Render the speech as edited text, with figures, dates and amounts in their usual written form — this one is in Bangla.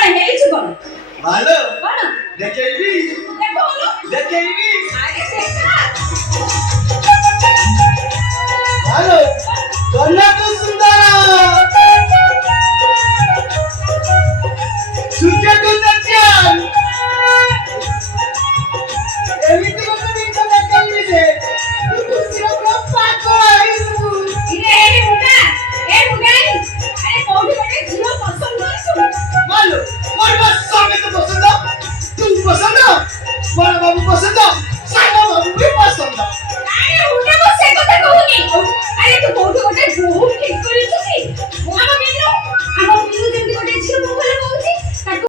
কଣ ହେଇଛି କଣ ভালো କଣ দেখেইবি ଦେଖ ଭଲ দেখেইবি ଆଗେ ଦେଖା ভালো কন্যা তো সুন্দর সূর্য তো চাঁদ এমিতি মতো নিচে দেখাইবি রে খুশির পুরো পাগল হইছু ইরে এই মুন্ডাই আরে কোଉଠି ଗୋଟେ ଝିଅ ପସନ୍ଦ କରିଛୁ ভালো করবা